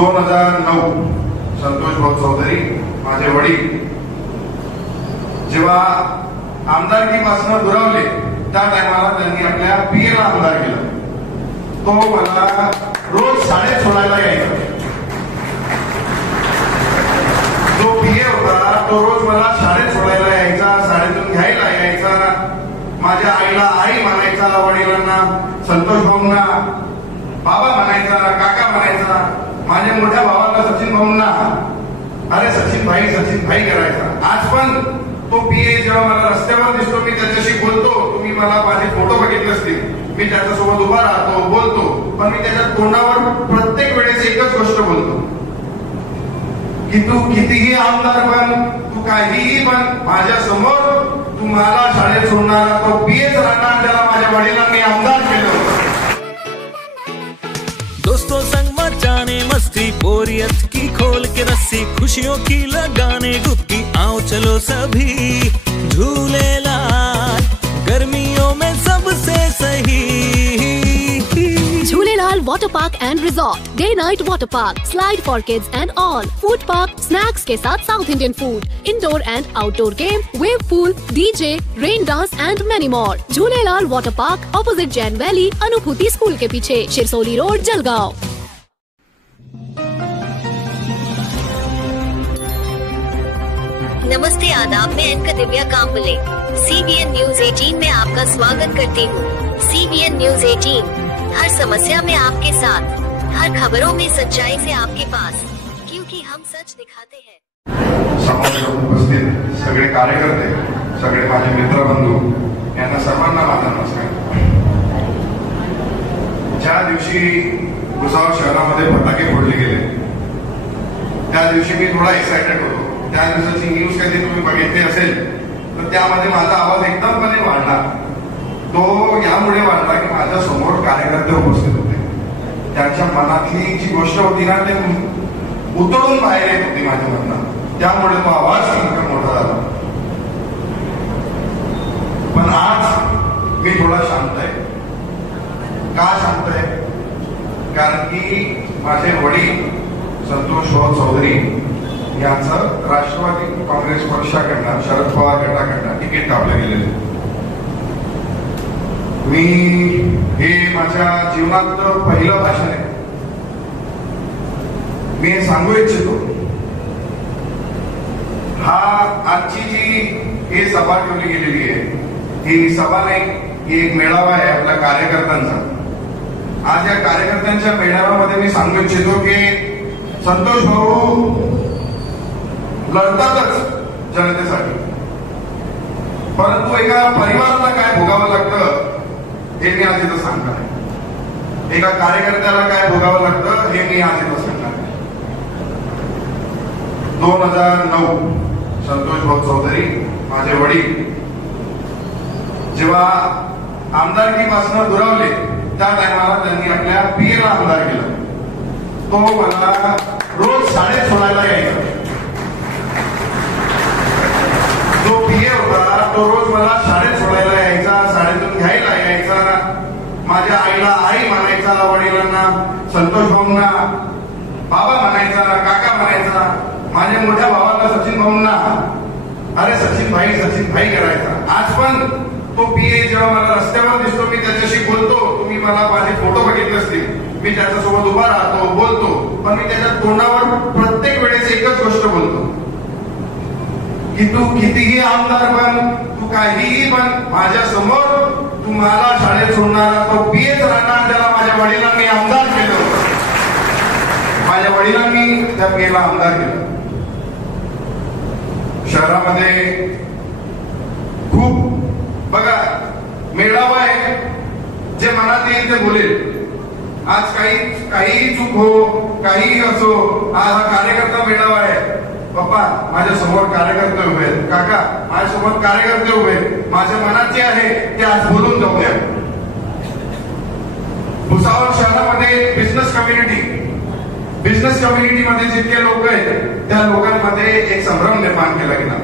2009 संतोष भाऊ चौधरी माझे वडील जेव्हा आमदारकीपासून दुरावले त्या टायमाला त्यांनी आपल्या पीएला आमदार केलं. तो मला रोज शाळेत सोडायला यायचा. जो पीए होता तो रोज मला शाळेत सोडायला यायचा, शाळेतून घ्यायला यायचा. माझ्या आईला आई म्हणायचा, वडिलांना संतोष भाऊंना बाबा म्हणायचा, काका म्हणायचा. माझ्या मोठ्या भावाला सचिन भाऊंना अरे सचिन भाई करायचा. आज पण तो पीए जेव्हा मला रस्त्यावर दिसतो मी त्याच्याशी बोलतो. तुम्ही मला माझे फोटो बघितले असतील, मी त्याच्यासोबत उभा राहतो, बोलतो, पण मी त्याच्या तोंडावर प्रत्येक वेळेस एकच गोष्ट बोलतो की तू कितीही आमदार बन, तू काहीही बन, माझ्या समोर तुम्हाला शाळेत सोडणारा तो पीएच राहणार ज्याला माझ्या वडिलांनी आमदार केलं. दोस्तों संग मचाने मस्ती, बोरियत की खोल के रस्सी, खुशियों की लगाने डुबकी, आओ चलो सभी झूलेलाल गर्मियों में सबसे सही. Jhulelal water park and resort, day night water park, slide for kids and all, food park, snacks के साथ south Indian food, indoor and outdoor game, wave pool, DJ, rain dance and many more. Jhulelal water park, opposite Jain valley, Anubhuti school के पीछे, Shirsoli road, Jalgaon. नमस्ते, आदाब. मैं anchor Divya Kamble CBN news 18 में आपका स्वागत करती हूँ. CBN न्यूज 18 हर समस्या में आपके साथ, हर खबरों में सच्चाई से आपके पास, क्योंकि हम सच दिखाते हैं. समाजात उपस्थित सगळे कार्यकर्ते, सगळे माझे मित्र बंधू यांना सर्वांना माझा नमस्कार. ज्या दिवशी भुसावळ शहरामध्ये फटाके फोडले गेले त्या दिवशी मी थोडा एक्सायटेड होतो. त्या दिवसाची न्यूज कधी तुम्ही बघितली असेल तर त्यामध्ये माझा आवाज एकदमपणे वाढला. तो यामुळे वाढला की माझ्या समोर कार्यकर्ते उपस्थित होते. त्यांच्या मनातली जी गोष्ट होती ना ते उतळून बाहेर येत होती माझ्या मनात, त्यामुळे तो आवाज इतका मोठा झाला. पण आज मी थोडा शांत आहे. का शांत आहे? कारण की माझे वडील संतोष भाऊ चौधरी यांचं राष्ट्रवादी काँग्रेस पक्षाकडनं, शरद पवार गटाकडनं तिकीट कापलं गेलेलं. मी हे माझ्या जीवनातलं पहिलं भाषण आहे. मी हे सांगू इच्छितो, हा आजची जी ही सभा ठेवली गेलेली आहे ही सभा नाही, ही एक मेळावा आहे आपल्या कार्यकर्त्यांचा. आज या कार्यकर्त्यांच्या मेळाव्यामध्ये मी सांगू इच्छितो की संतोष भाऊ लढतातच जनतेसाठी, परंतु एका परिवाराला काय भोगावं लागतं हे मी आज इथं सांगणार आहे. एका कार्यकर्त्याला काय भोगावं लागतं हे मी आज इथं सांगणार आहे. 2009 संतोष भाऊ चौधरी माझे वडील जेव्हा आमदारकीपासून दुरावले त्या टायमाला त्यांनी आपल्या पीएला आमदार केलं. तो मला रोज शाळेत सोडायला यायचा. जो पीए होता तो रोज मला शाळेत सोडायला यायचा, शाळेतून घ्यायला यायचा. माझ्या आईला आई म्हणायचा, वडिलांना संतोष भाऊंना बाबा म्हणायचा, काका म्हणायचा. माझ्या मोठ्या भावाला सचिन भाऊंना अरे सचिन भाई करायचा. आज पण तो पीए जेव्हा मला रस्त्यावर दिसतो मी त्याच्याशी बोलतो. तुम्ही मला माझे फोटो बघितले असतील, मी त्याच्यासोबत उभा राहतो, बोलतो, पण मी त्याच्या तोंडावर प्रत्येक वेळेस एकच गोष्ट बोलतो की तू कितीही आमदार बन, तू काहीही बन, माझ्या समोर तुम्हाला शाळेत सोडणारा तो पीएच राहणार ज्याला माझ्या वडिलांनी आमदार केलं. माझ्या वडिलांनी त्या पीएला आमदार केलं. शहरामध्ये खूप बघा मेळावा आहे, जे मनात येईल ते बोलेल. आज काही चूक हो, काही असो, आज हा कार्यकर्ता मेळावा आहे. पप्पा माझ्या समोर कार्यकर्ते उभे आहेत, काका माझ्या समोर कार्यकर्ते उभे आहेत. माझ्या मनात जे आहे ते आज बोलून जाऊ द्या. भुसावळ शहरामध्ये बिझनेस कम्युनिटीमध्ये जितके लोक आहेत त्या लोकांमध्ये एक संभ्रम निर्माण केला गेला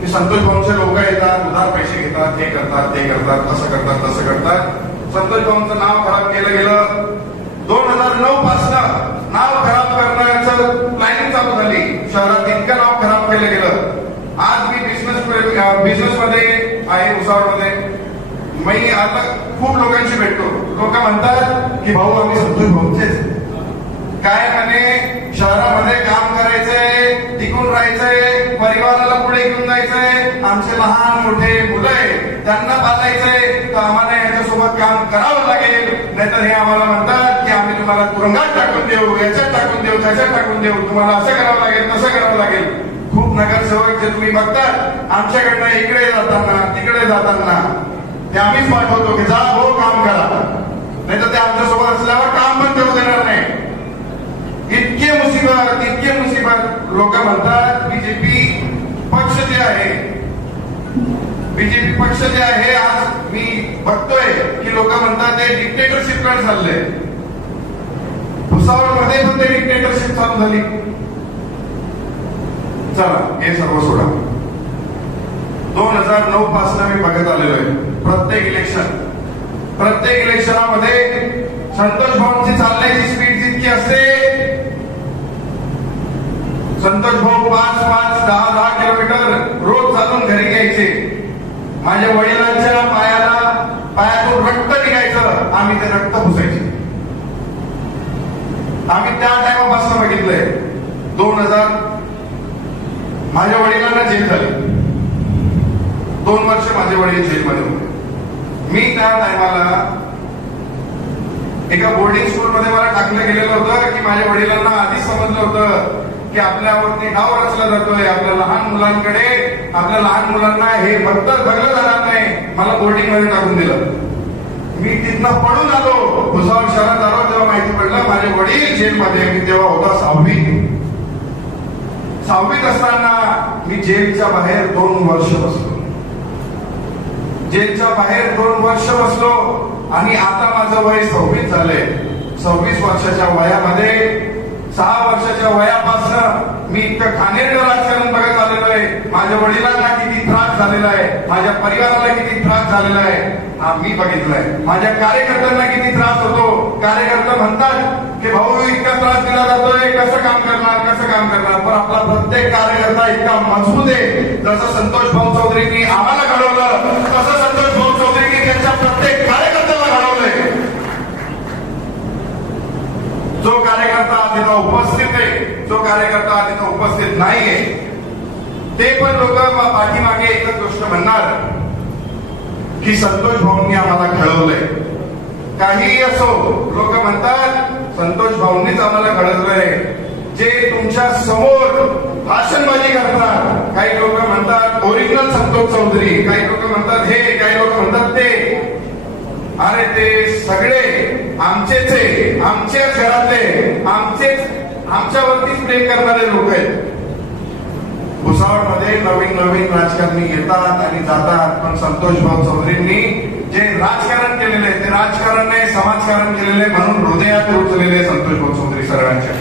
की संतोष भाऊंचे लोक येतात, उधार पैसे घेतात, हे करतात, ते करतात, असं करतात, तसं करतात. संतोष भाऊंचं नाव खराब केलं गेलं. 2009 पासून नाव खराब करणं चालू झाली. शहरात इतकं नाव खराब केलं गेलं. आज मी बिझनेस मध्ये आहे भुसावळमध्ये. मी आता खूप लोकांशी भेटतो. लोक म्हणतात की भाऊ आम्ही संतोष भाऊचेच. काय म्हणे शहरामध्ये काम करायचंय, टिकून राहायचंय, परिवाराला पुढे घेऊन जायचंय, आमचे लहान मोठे मुलं आहे त्यांना पालायचंय, तर आम्हाला याच्यासोबत काम करावं लागेल. नाहीतर हे आम्हाला म्हणतात की आम्ही तुम्हाला तुरुंगात टाकून देऊ, याच्यात टाकून देऊ, त्याच्यात टाकून देऊ, तुम्हाला असं करावं लागेल, तसं करावं लागेल. खूप नगरसेवक जे तुम्ही बघतात आमच्याकडनं इकडे जाताना तिकडे जाताना ते आम्हीच पाठवतो की जा हो काम करा, नाही तर ते आमच्यासोबत असल्यावर काम पण करू देणार नाही. इतके मुसीबत लोक म्हणतात. बीजेपी पक्ष जे आहे आज मी बघतोय की लोक म्हणतात ते डिक्टेटरशिप कडे चाललंय. भुसावळमध्ये पण ते डिक्टेटरशिप चालू झाली. चला हे सर्व सोडा. 2009 पासून मी बघत आलेलो आहे. प्रत्येक इलेक्शनामध्ये संतोष भाऊंची चालण्याची स्पीड जितकी असते, संतोष भाऊ 5-5, 10-10 किलोमीटर रोज चालून घरी घ्यायचे. माझ्या वडिलांच्या पायातून रक्त निघायचं, आम्ही ते रक्त पुसायचे. आम्ही त्या टाइमापासून बघितलंय. 2000 माझ्या वडिलांना जेल झाली. 2 वर्ष माझे वडील जेलमध्ये होते. मी त्या टायमाला एका बोर्डिंग स्कूलमध्ये मला टाकलं गेलेलं होतं की माझ्या वडिलांना आधीच समजलं होतं की आपल्यावरती डाव रचला जातोय. आपल्या लहान मुलांना हे फक्त जगलं जाणार नाही. मला बोर्डिंग मध्ये टाकून दिलं. मी तिथनं पळून आलो, भुसावळ शहरात आलो. तेव्हा माहिती पडलं माझे वडील जेलमध्ये. मी तेव्हा होता 6वीत असताना मी जेलच्या बाहेर 2 वर्ष बसलो. जेलच्या बाहेर 2 वर्ष बसलो आणि आता माझं वय 26 झालंय. 26 वर्षाच्या वयामध्ये 6 वर्षाच्या वयापासून मी इतकं घाणेरडं राजकारण बघत आलेलो आहे. माझ्या वडिलांना किती त्रास झालेला आहे, माझ्या परिवाराला किती त्रास झालेला आहे हा मी बघितलाय. माझ्या कार्यकर्त्यांना किती त्रास होतो. कार्यकर्ते म्हणतात की भाऊ इतका त्रास दिला जातोय, कसं काम करणार. पण आपला प्रत्येक कार्यकर्ता इतका मजबूत आहे. जसं संतोष भाऊ चौधरींनी आम्हाला घडवलं, तसं संतोष भाऊ चौधरींनी त्यांच्या प्रत्येक कार्यकर्त्याला घडवलंय. जो कार्यकर्ता तिथं उपस्थित आहे, जो कार्यकर्ता तिथं उपस्थित नाहीये, ते पण लोक पाठीमागे एकच गोष्ट म्हणणार की संतोष भाऊंनी आम्हाला घडवलंय. काहीही असो, लोक म्हणतात संतोष भाऊंनीच आम्हाला घडवलंय. जे तुमच्या समोर भाषणबाजी करतात, काही लोक म्हणतात ओरिजिनल संतोष चौधरी, काही लोक म्हणतात हे, काही लोक म्हणतात ते. अरे ते सगळे आमचेच आहे, आमच्याच घरातले, आमच्यावरतीच प्रेम करणारे लोक आहेत. भुसावळमध्ये नवीन राजकारणी येतात आणि जातात. पण संतोष भाऊ चौधरींनी जे राजकारण केलेलं आहे ते राजकारण नाही, समाजकारण केलेलं आहे. म्हणून हृदयात रुजलेले संतोष भाऊ चौधरी सर्वांच्या.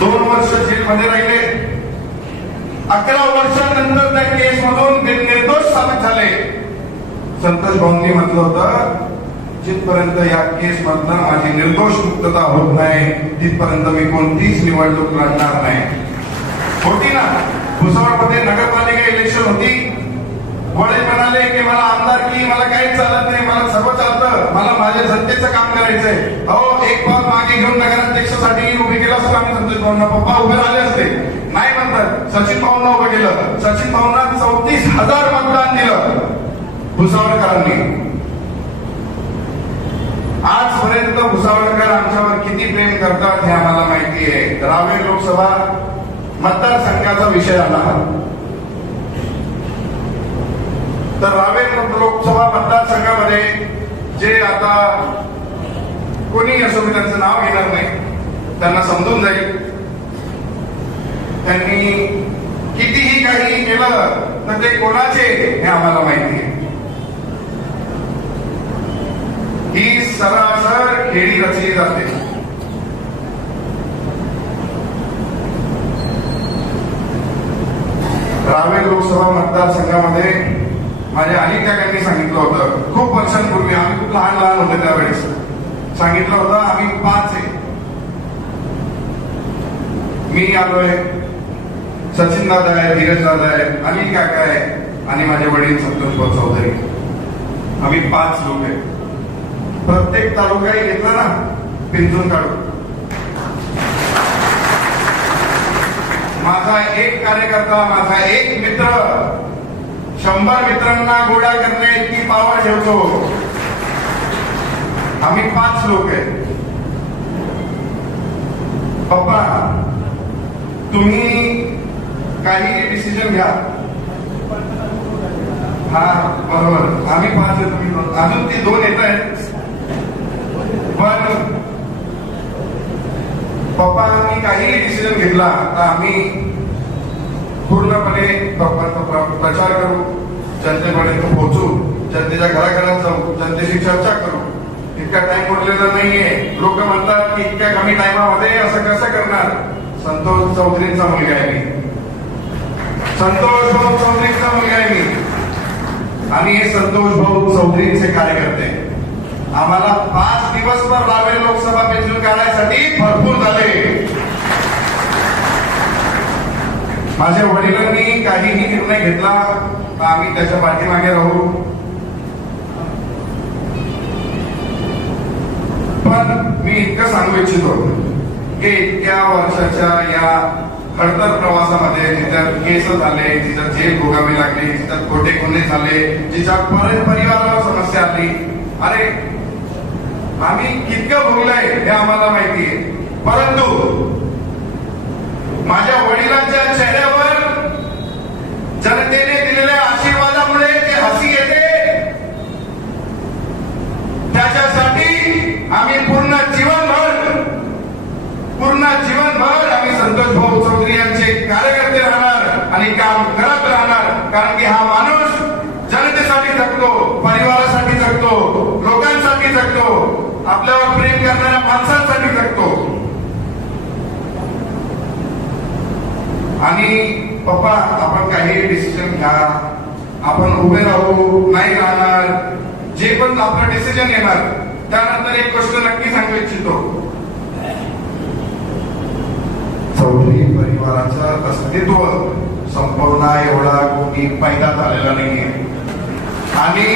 2 वर्ष जेलमध्ये राहिले. 11 वर्षानंतर त्या केसमधून ते निर्दोष साबित झाले. संतोष भाऊंनी म्हटलं होतं जिथपर्यंत या केस मधनं माझी निर्दोष मुक्तता होत नाही तिथपर्यंत मी कोणतीच निवडणूक लढणार नाही. होती ना भुसावळमध्ये नगरपालिका इलेक्शन होती. वडील म्हणाले की मला आमदारकी, मला काहीच चालत नाही, मला सर्व चालतं, मला माझ्या जनतेचं काम करायचंय. अहो एक पाव मागे घेऊन नगराध्यक्षासाठी उभे केलं असतं आम्ही संतोष भाऊंना. पप्पा उभे राहिले असते. नाही म्हणतात. सचिन भाऊंना उभं केलं. सचिन भाऊंना 34,000 मतदान दिलं भुसावळकरांनी. आजपर्यंत भुसावळकर आमच्यावर किती प्रेम करतात हे आम्हाला माहिती आहे. रावेर लोकसभा मतदारसंघाचा विषय आला तर रावेर लोकसभा मतदारसंघामध्ये जे आता कोणी असो मी त्यांचं नाव घेणार नाही, त्यांना समजून जाईल. त्यांनी कितीही काही केलं तर ते कोणाचे हे आम्हाला माहिती आहे. ही सरासर खेळी रचली जाते. रावेर लोकसभा मतदारसंघामध्ये माझ्या अनेक काकांनी सांगितलं होतं, खूप वर्षांपूर्वी, आम्ही खूप लहान होते त्यावेळेस, सांगितलं होतं आम्ही 5 आहे. मी आलोय, सचिन दादा आहे, धीरज दादा आहे, अनिल काका आहे आणि माझे वडील संतोष चौधरी. आम्ही 5 लोक आहे. प्रत्येक तालुकाही घेतला ना पिंजून काढू. माझा एक कार्यकर्ता, माझा एक मित्र 100 मित्रांना गोळा करणे इतकी पावर ठेवतो. आम्ही 5 लोक आहे. पप्पा, तुम्ही काही डिसिजन घ्या. हा बरोबर, आम्ही 5 आहे, तुम्ही 2. अजून ती 2 येत आहेत. पण पप्पांनी काहीही डिसिजन घेतला तर आम्ही पूर्णपणे प्रचार करू, जनतेपर्यंत पोहोचू, जनतेच्या घराघरात जाऊ, जनतेशी चर्चा करू. इतका टाइम उरलेला नाहीये. लोक म्हणतात की इतक्या कमी टाइमामध्ये असं कसं करणार. संतोष चौधरींचा मुलगा आहे मी, संतोष भाऊ चौधरींचा मुलगा आहे मी आणि हे संतोष भाऊ चौधरींचे कार्यकर्ते. आम्हाला 5 दिवसभर लागले लोकसभा पिंजून काढण्यासाठी, भरपूर झाले. माझ्या वडिलांनी काहीही निर्णय घेतला तर आम्ही त्याच्या पाठीमागे राहू. पण मी इतकं सांगू इच्छितो की इतक्या वर्षाच्या या खडतर प्रवासामध्ये जिथं केस झाले, जिथं जेल भोगावी लागली, जिथं खोटे गुन्हे झाले, जिच्या परिवाराला समस्या आली, अरे आम्ही कितकं भोगलंय हे आम्हाला माहिती आहे. परंतु माझ्या वडिलांच्या चेहऱ्यावर जनतेने दिलेल्या आशीर्वादामुळे जे हसी येते, त्याच्यासाठी आम्ही पूर्ण जीवनभर आम्ही संतोष भाऊ चौधरी यांचे कार्यकर्ते राहणार आणि काम करत राहणार. कारण की हा माणूस जनतेसाठी जगतो, परिवारासाठी जगतो, लोकांसाठी जगतो, आपल्यावर प्रेम करणाऱ्या माणसांसाठी जगतो. आणि पप्पा, आपण काही डिसिजन घ्या, आपण उभे राहू, नाही राहणार, जे पण आपलं डिसिजन येणार. त्यानंतर एक गोष्ट नक्की सांगू इच्छितो, चौधरी परिवाराचं अस्तित्व संपवणार एवढा कोणी पैदा झालेला नाहीये. आणि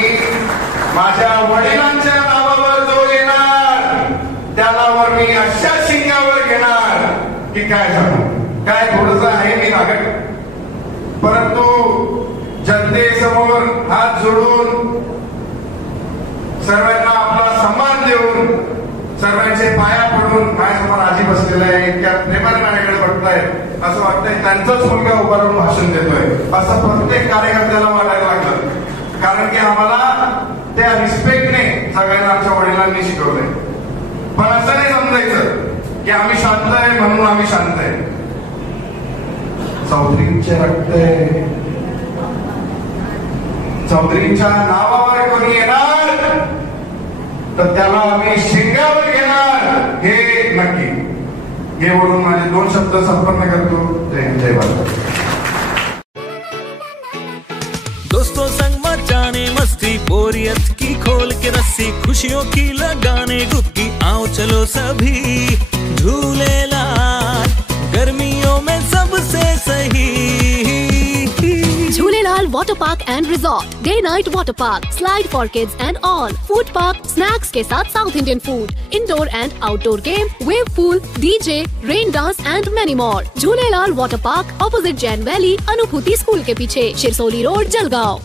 माझ्या वडिलांच्या नावावर जो येणार त्यालावर मी अशा शिंगावर घेणार की काय सांगू. काय थोडंसं आहे मी लागत, परंतु जनतेसमोर हात जोडून सर्वांना आपला सन्मान देऊन, सर्वांचे पाया पडून, माझ्यासमोर आजी बसलेला आहे, इतक्या प्रेमाने माझ्याकडे बघतायत, असं वाटतंय त्यांचाच मुलगा उभा राहून भाषण देतोय, असं प्रत्येक कार्यकर्त्याला वाटायला लागलं. कारण की आम्हाला त्या रिस्पेक्टने सगळ्यांना आमच्या वडिलांनी शिकवलंय. पण असं नाही समजायचं की आम्ही शांत आहे म्हणून आम्ही शांत आहे. चौधरींचे रक्त आहे, चौधरींच्या नावावर कोणी येणार तर त्याला आम्ही शिंगावर घेणार, हे नक्की. हे बोलून माझे 2 शब्द संपन्न करतो. जय हिंद, जय भारत. दोस्तों संग मचाने मस्ती, बोरियत की खोल के रस्सी, खुशियों की लगाने डुबकी, आओ चलो सभी झूलेलाल, गर्मियों में सबसे सही. Jhulelalal Water Park and Resort, Day Night Water Park, Slide for Kids and all, Food Park, Snacks के साथ South Indian food, Indoor and Outdoor game, Wave Pool, DJ, Rain Dance and many more. Jhulelalal Water Park, opposite Jain Valley, अनुभूति school के पीछे, Shirsoli road, Jalgaon.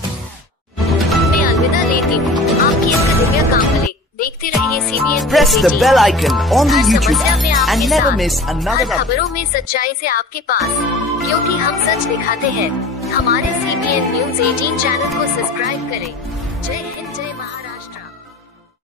मैं अलविदा लेती हूँ. आपकी इसका दिव्य कामले देखते रहिए CBN. Press the bell icon on the her YouTube समस्या में app आपके and never साथ, miss another हर खबरों में सच्चाई से आपके पास, क्योंकि हम सच दिखाते हैं. हमारे CBN News 18 चैनल को सब्सक्राइब करें. जय हिंद.